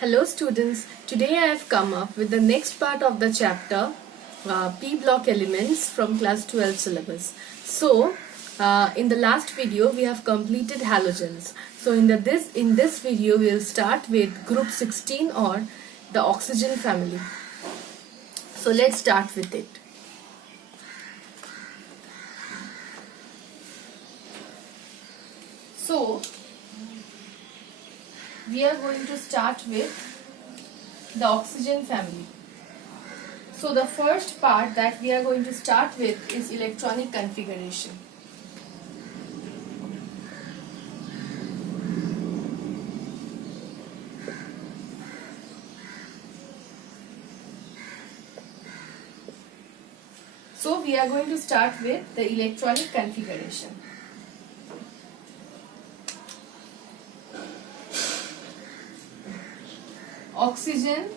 Hello students, today I have come up with the next part of the chapter P block elements from class 12 syllabus. So in the last video we have completed halogens. So in this video we will start with group 16 or the oxygen family. So let's start with it. So we are going to start with the oxygen family. So the first part that we are going to start with is electronic configuration. So we are going to start with the electronic configuration. Oxygen,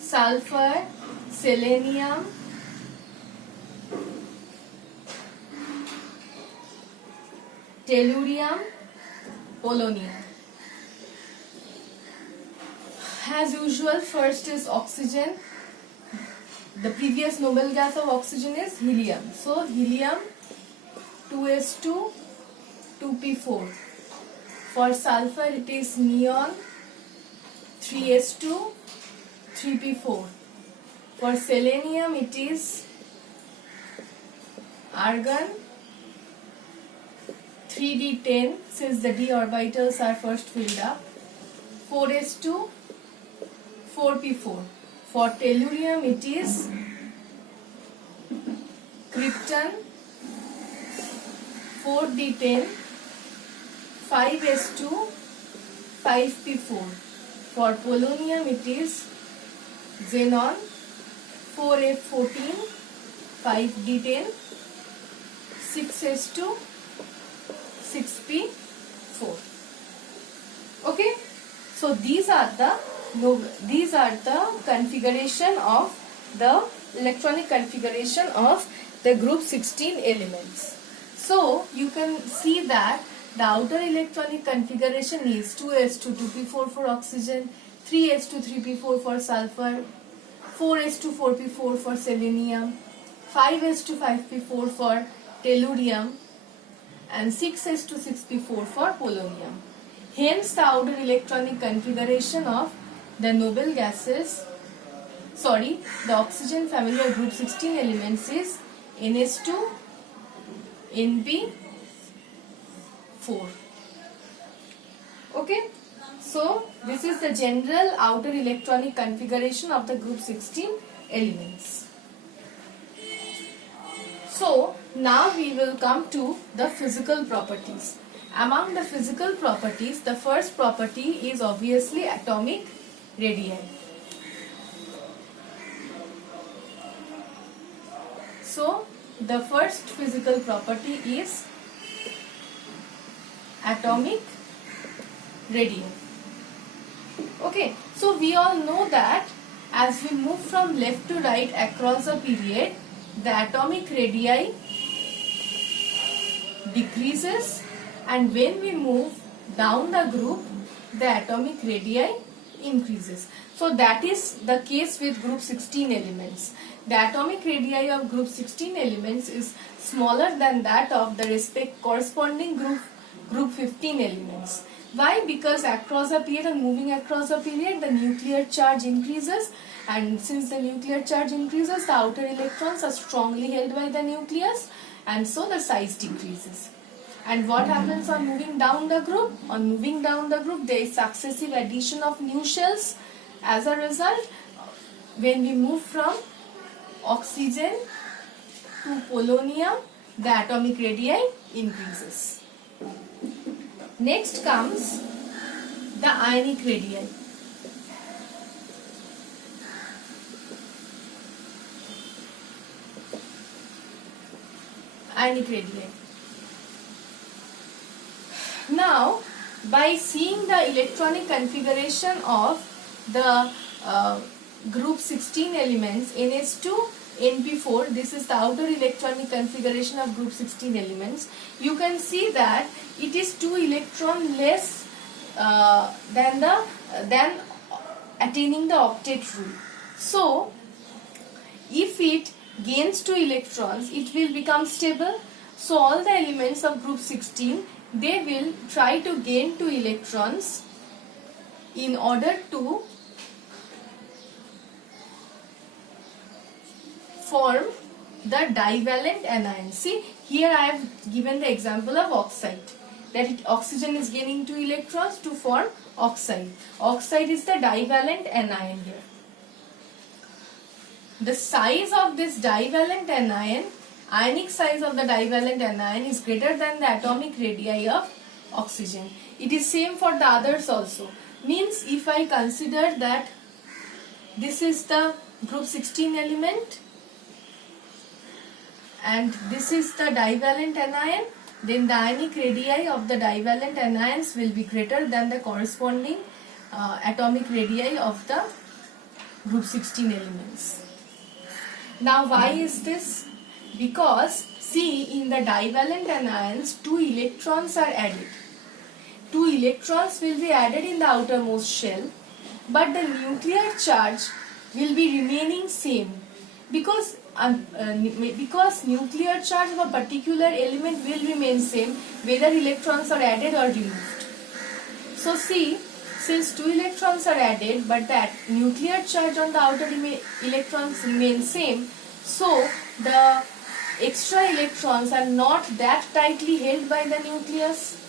sulfur, selenium, tellurium, polonium. As usual, first is oxygen. The previous noble gas of oxygen is helium. So helium 2s2 2p4. For sulfur it is neon 3s2 3p4. For selenium it is argon 3d10 since the d orbitals are first filled up, 4s2 4p4. For tellurium it is krypton 4d10 5s2 5p4. For polonium it is xenon 4f14 5d10 6s2 6p4. Okay, so these are the configuration of the electronic configuration of the group 16 elements. So you can see that the outer electronic configuration is 2s2 2p4 for oxygen, 3s2 3p4 for sulfur, 4s2 4p4 for selenium, 5s2 5p4 for tellurium, and 6s2 6p4 for polonium. Hence the outer electronic configuration of the noble gases, the oxygen family of group 16 elements is NS2 NP4. Okay, so this is the general outer electronic configuration of the group 16 elements. So now we will come to the physical properties. Among the physical properties, the first property is obviously atomic radii. So the first physical property is atomic radii. Okay, so we all know that as we move from left to right across a period, the atomic radii decreases, and when we move down the group, the atomic radii increases. So that is the case with group 16 elements. The atomic radii of group 16 elements is smaller than that of the corresponding group 15 elements. Why? Because across a period and moving across a period, the nuclear charge increases, and since the nuclear charge increases, the outer electrons are strongly held by the nucleus, and so the size decreases. And what happens on moving down the group? On moving down the group, there is successive addition of new shells. As a result, when we move from oxygen to polonium, the atomic radii increases. Next comes the ionic radii. Ionic radii. Now, by seeing the electronic configuration of the group 16 elements, NS2 NP4, this is the outer electronic configuration of group 16 elements, you can see that it is 2 electron less than attaining the octet rule. So if it gains 2 electrons, it will become stable. So all the elements of group 16, they will try to gain 2 electrons in order to form the divalent anion. See, here I have given the example of oxide. That oxygen is gaining 2 electrons to form oxide. Oxide is the divalent anion here. The size of this divalent anion, ionic size of the divalent anion is greater than the atomic radii of oxygen. It is same for the others also. Means if I consider that this is the group 16 element and this is the divalent anion, then the ionic radii of the divalent anions will be greater than the corresponding atomic radii of the group 16 elements. Now why is this? Because see, in the divalent anions 2 electrons are added. 2 electrons will be added in the outermost shell, but the nuclear charge will be remaining same because nuclear charge of a particular element will remain same whether electrons are added or removed. So see, since 2 electrons are added but that nuclear charge on the outer electrons remain same, so the extra electrons are not that tightly held by the nucleus.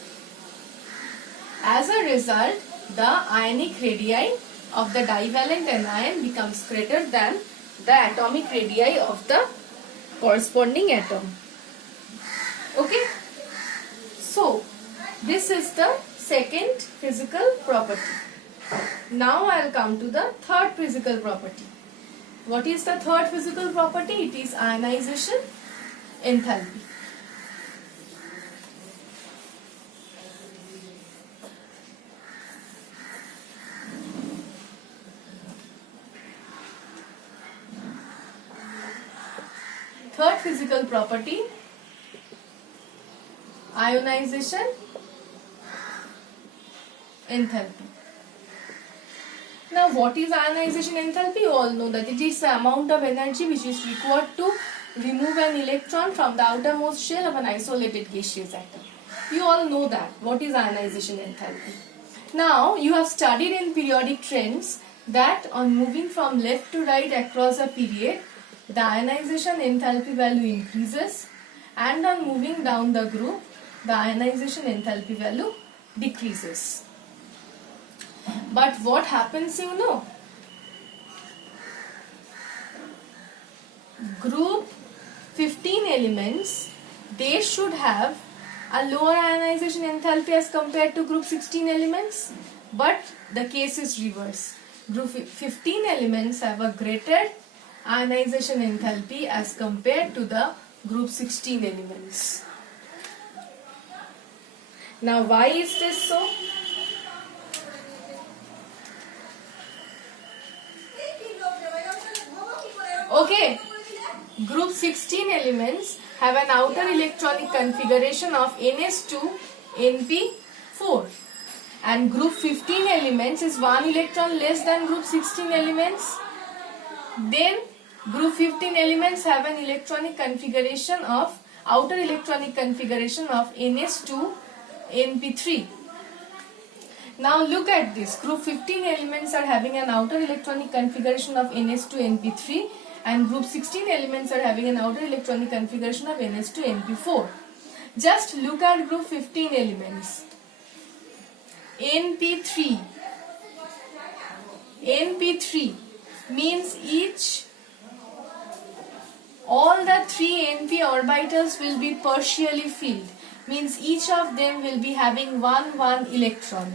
As a result, the ionic radii of the divalent anion becomes greater than the atomic radii of the corresponding atom. Okay? So, this is the second physical property. Now I will come to the third physical property. What is the third physical property? It is ionization enthalpy. Third physical property, ionization enthalpy. Now what is ionization enthalpy? You all know that it is the amount of energy which is required to remove an electron from the outermost shell of an isolated gaseous atom. You all know that. What is ionization enthalpy? Now you have studied in periodic trends that on moving from left to right across a period, the ionization enthalpy value increases, and on moving down the group, the ionization enthalpy value decreases. But what happens, you know? Group 15 elements, they should have a lower ionization enthalpy as compared to group 16 elements, but the case is reverse. Group 15 elements have a greater ionization enthalpy as compared to the group 16 elements. Now why is this so? Okay, group 16 elements have an outer electronic configuration of Ns2 Np4 and group 15 elements is 1 electron less than group 16 elements. Then group 15 elements have an electronic configuration of outer electronic configuration of Ns2 Np3. Now look at this. Group 15 elements are having an outer electronic configuration of Ns2 Np3 and group 16 elements are having an outer electronic configuration of Ns2 Np4. Just look at group 15 elements. Np3 means all the 3 Np orbitals will be partially filled, means each of them will be having one electron.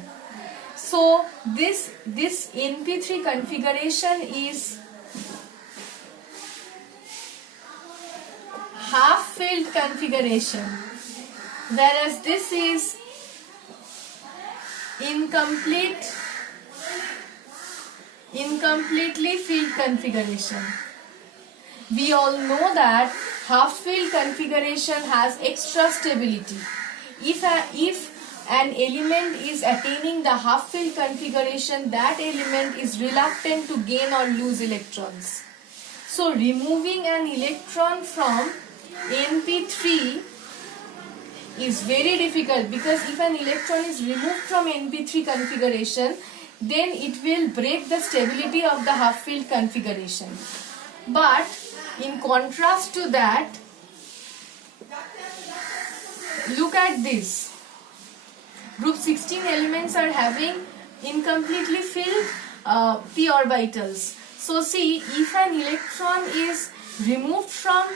So this Np3 configuration is half filled configuration, whereas this is incompletely filled configuration. We all know that half filled configuration has extra stability. If an element is attaining the half-filled configuration, that element is reluctant to gain or lose electrons. So removing an electron from NP3 is very difficult, because if an electron is removed from NP3 configuration, then it will break the stability of the half-filled configuration. But in contrast to that, look at this. Group 16 elements are having incompletely filled p orbitals. So see, if an electron is removed from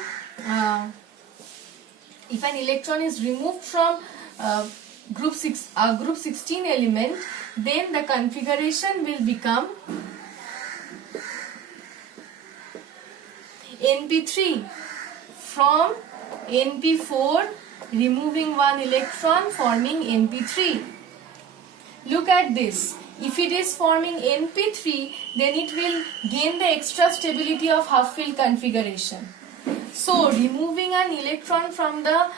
group 16 element, then the configuration will become NP3 from NP4, removing one electron, forming NP3. Look at this. If it is forming NP3, then it will gain the extra stability of half-filled configuration. So removing an electron from the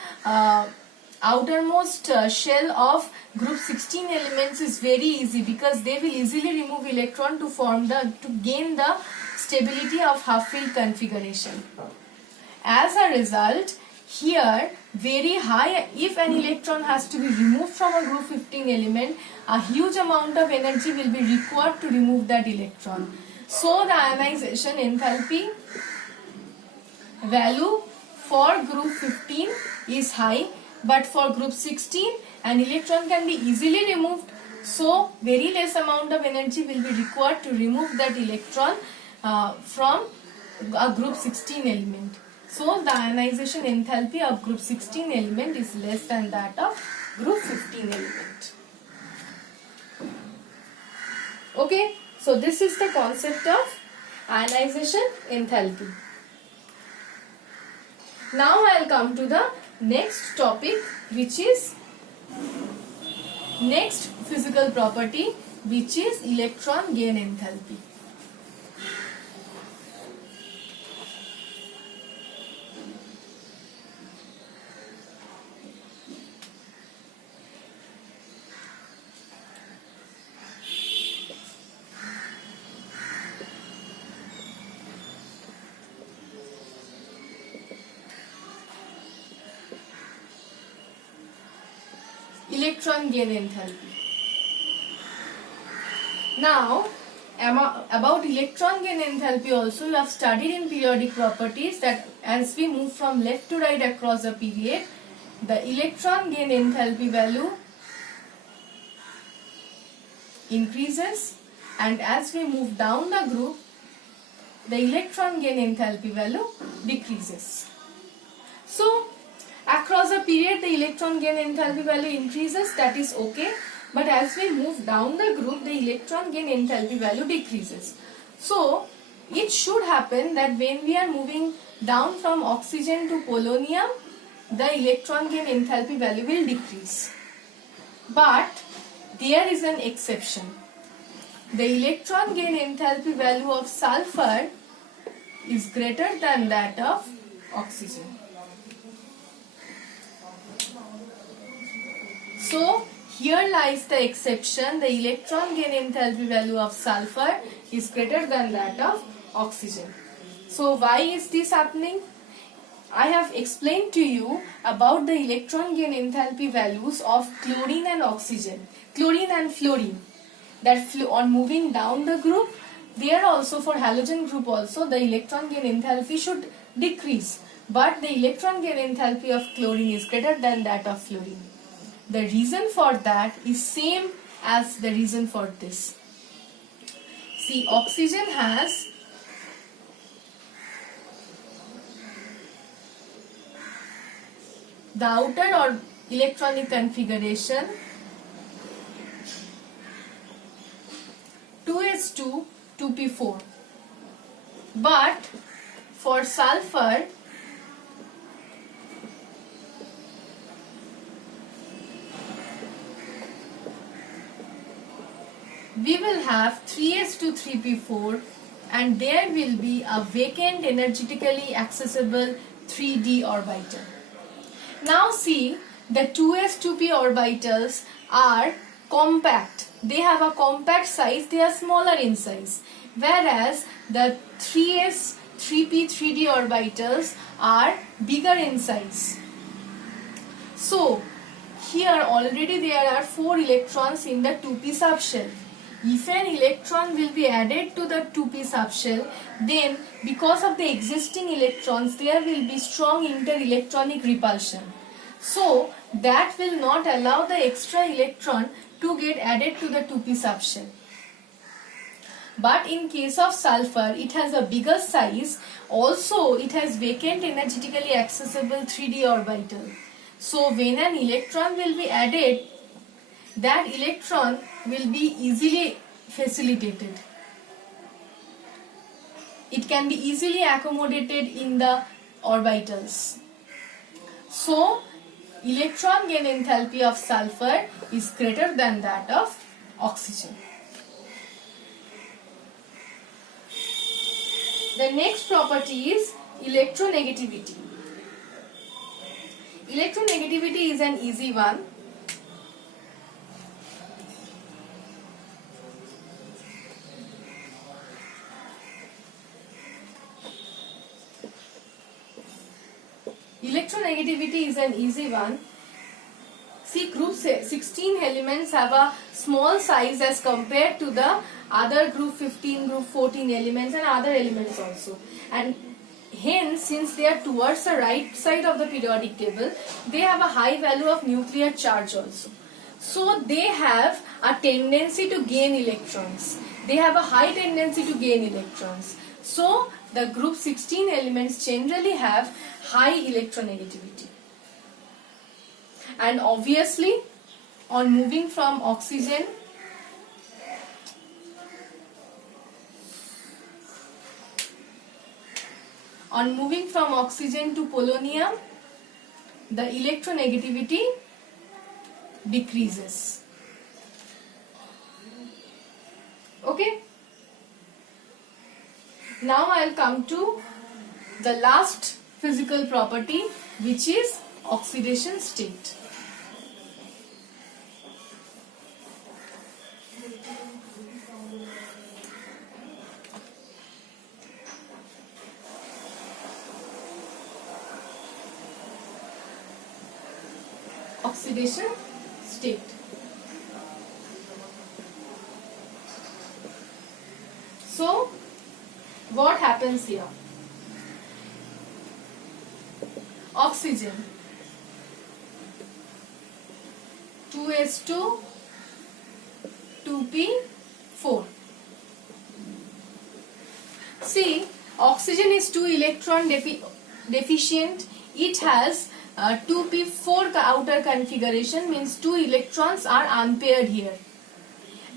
outermost shell of group 16 elements is very easy, because they will easily remove electron to gain the stability of half-filled configuration. As a result, here very high, if an electron has to be removed from a group 15 element, a huge amount of energy will be required to remove that electron. So the ionization enthalpy value for group 15 is high, but for group 16 an electron can be easily removed, so very less amount of energy will be required to remove that electron from a group 16 element. So the ionization enthalpy of group 16 element is less than that of group 15 element. Okay, so this is the concept of ionization enthalpy. Now I will come to the next topic, which is next physical property, which is electron gain enthalpy. Electron gain enthalpy. Now, about electron gain enthalpy also, you have studied in periodic properties that as we move from left to right across a period, the electron gain enthalpy value increases, and as we move down the group, the electron gain enthalpy value decreases. So, across a period, the electron gain enthalpy value increases, that is okay. But as we move down the group, the electron gain enthalpy value decreases. So, it should happen that when we are moving down from oxygen to polonium, the electron gain enthalpy value will decrease. But there is an exception. The electron gain enthalpy value of sulfur is greater than that of oxygen. So, here lies the exception. The electron gain enthalpy value of sulfur is greater than that of oxygen. So, why is this happening? I have explained to you about the electron gain enthalpy values of chlorine and oxygen, chlorine and fluorine. That on moving down the group, there also for halogen group also the electron gain enthalpy should decrease. But the electron gain enthalpy of chlorine is greater than that of fluorine. The reason for that is same as the reason for this. See, oxygen has the outer or electronic configuration 2s2 2p4, but for sulfur we will have 3s2 3p4, and there will be a vacant energetically accessible 3d orbital. Now see, the 2s2p orbitals are compact. They have a compact size, they are smaller in size. Whereas the 3s3p3d orbitals are bigger in size. So here already there are 4 electrons in the 2p subshell. If an electron will be added to the 2p subshell, then because of the existing electrons there will be strong inter-electronic repulsion. So that will not allow the extra electron to get added to the 2p subshell. But in case of sulfur, it has a bigger size. Also, it has vacant energetically accessible 3d orbital. So when an electron will be added, that electron will be easily facilitated. It can be easily accommodated in the orbitals. So electron gain enthalpy of sulfur is greater than that of oxygen. The next property is electronegativity. Electronegativity is an easy one. Electronegativity is an easy one. See, group 16 elements have a small size as compared to the other group 15, group 14 elements and other elements also. And hence, since they are towards the right side of the periodic table, they have a high value of nuclear charge also. So they have a tendency to gain electrons. They have a high tendency to gain electrons. So the group 16 elements generally have high electronegativity. And obviously, on moving from oxygen to polonium, the electronegativity decreases. Okay. Now I'll come to the last physical property, which is oxidation state. Oxidation state. So what happens here? Oxygen 2s2 2p4. See, oxygen is 2 electron deficient. It has 2p4 outer configuration, means 2 electrons are unpaired here.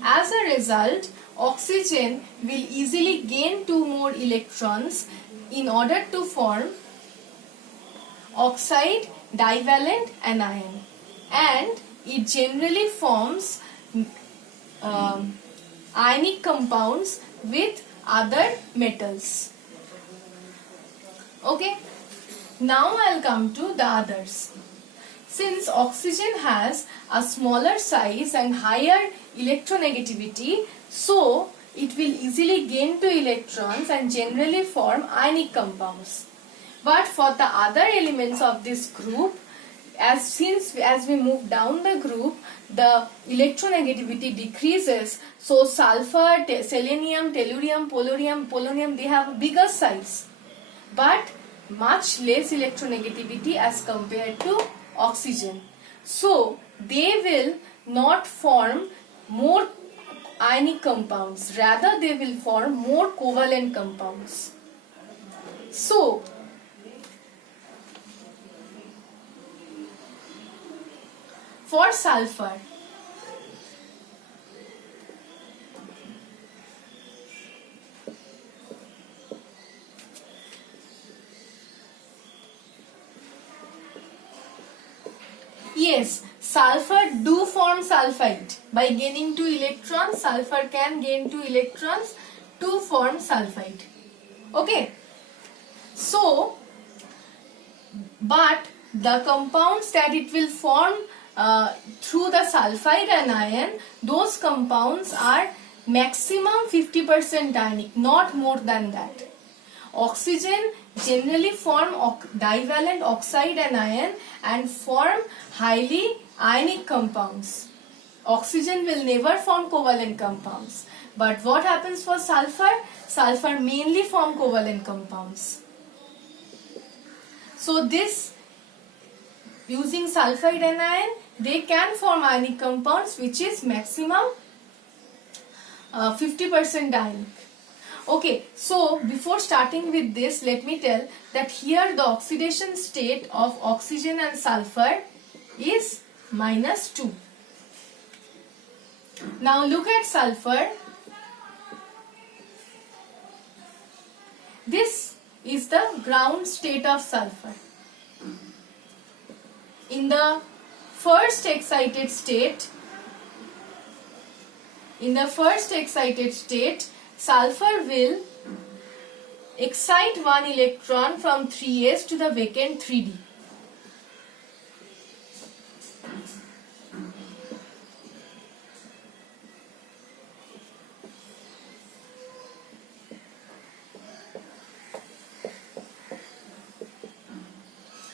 As a result, oxygen will easily gain 2 more electrons in order to form oxide divalent anion, and it generally forms ionic compounds with other metals. Okay. Now I'll come to the others. Since oxygen has a smaller size and higher electronegativity, so it will easily gain 2 electrons and generally form ionic compounds. But for the other elements of this group, as we move down the group, the electronegativity decreases. So sulfur, selenium, tellurium, polonium, they have a bigger size, but much less electronegativity as compared to oxygen. So they will not form more ionic compounds, rather they will form more covalent compounds. So for sulfur, yes, sulfur do form sulfide. By gaining 2 electrons, sulfur can gain 2 electrons to form sulfide. Okay. So, but the compounds that it will form through the sulfide anion, those compounds are maximum 50% ionic, not more than that. Oxygen generally form divalent oxide anion and form highly ionic compounds. Oxygen will never form covalent compounds. But what happens for sulfur? Sulfur mainly form covalent compounds. So this, using sulfide anion, they can form ionic compounds which is maximum 50% ionic. Okay, so before starting with this, let me tell that here the oxidation state of oxygen and sulfur is -2. Now look at sulfur. This is the ground state of sulfur. In the first excited state, sulfur will excite one electron from 3s to the vacant 3d.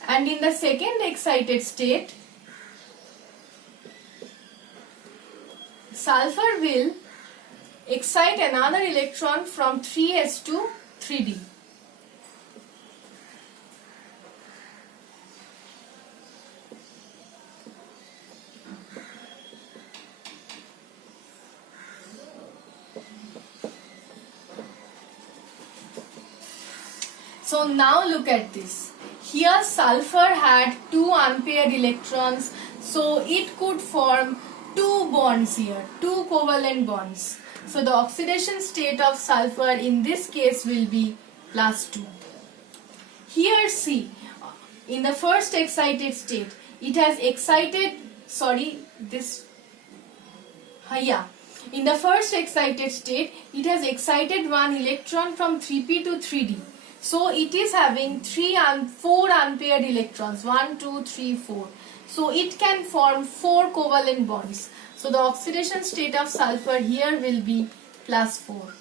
And in the second excited state, sulfur will excite another electron from 3s to 3d. So now look at this. Here sulfur had 2 unpaired electrons, so it could form 2 bonds here, 2 covalent bonds. So the oxidation state of sulfur in this case will be +2. Here see, in the first excited state, it has excited, in the first excited state, it has excited one electron from 3p to 3d. So it is having 4 unpaired electrons, 1, 2, 3, 4. So it can form 4 covalent bonds. So the oxidation state of sulfur here will be +4.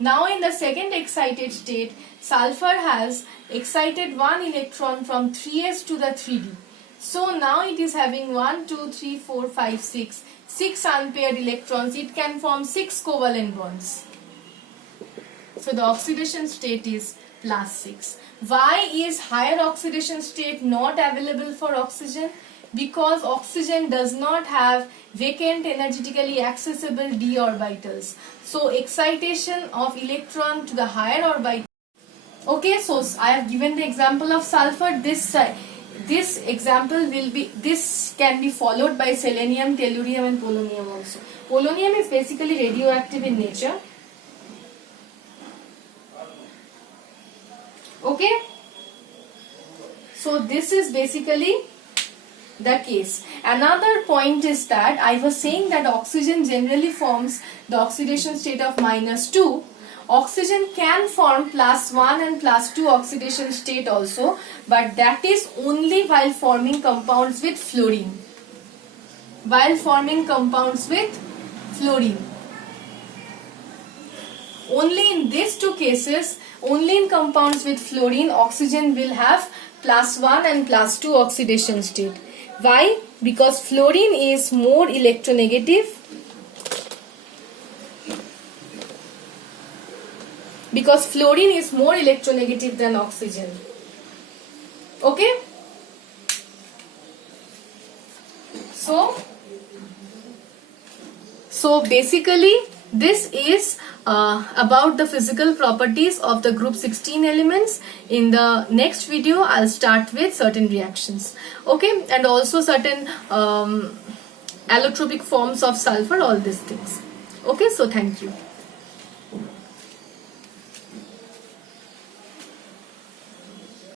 Now in the second excited state, sulfur has excited one electron from 3s to the 3d. So now it is having 1, 2, 3, 4, 5, 6 unpaired electrons. It can form 6 covalent bonds. So the oxidation state is +6. Why is higher oxidation state not available for oxygen? Because oxygen does not have vacant energetically accessible d orbitals. So excitation of electron to the higher orbital. Okay, so I have given the example of sulfur. This example can be followed by selenium, tellurium and polonium also. Polonium is basically radioactive in nature. Okay, so this is basically the case. Another point is that I was saying that oxygen generally forms the oxidation state of -2. Oxygen can form +1 and +2 oxidation state also, but that is only while forming compounds with fluorine. Only in these two cases, only in compounds with fluorine, oxygen will have +1 and +2 oxidation state. Why? Because fluorine is more electronegative. Than oxygen. Okay? So basically this is about the physical properties of the group 16 elements. In the next video I'll start with certain reactions, okay, and also certain allotropic forms of sulfur, all these things. Okay, so thank you.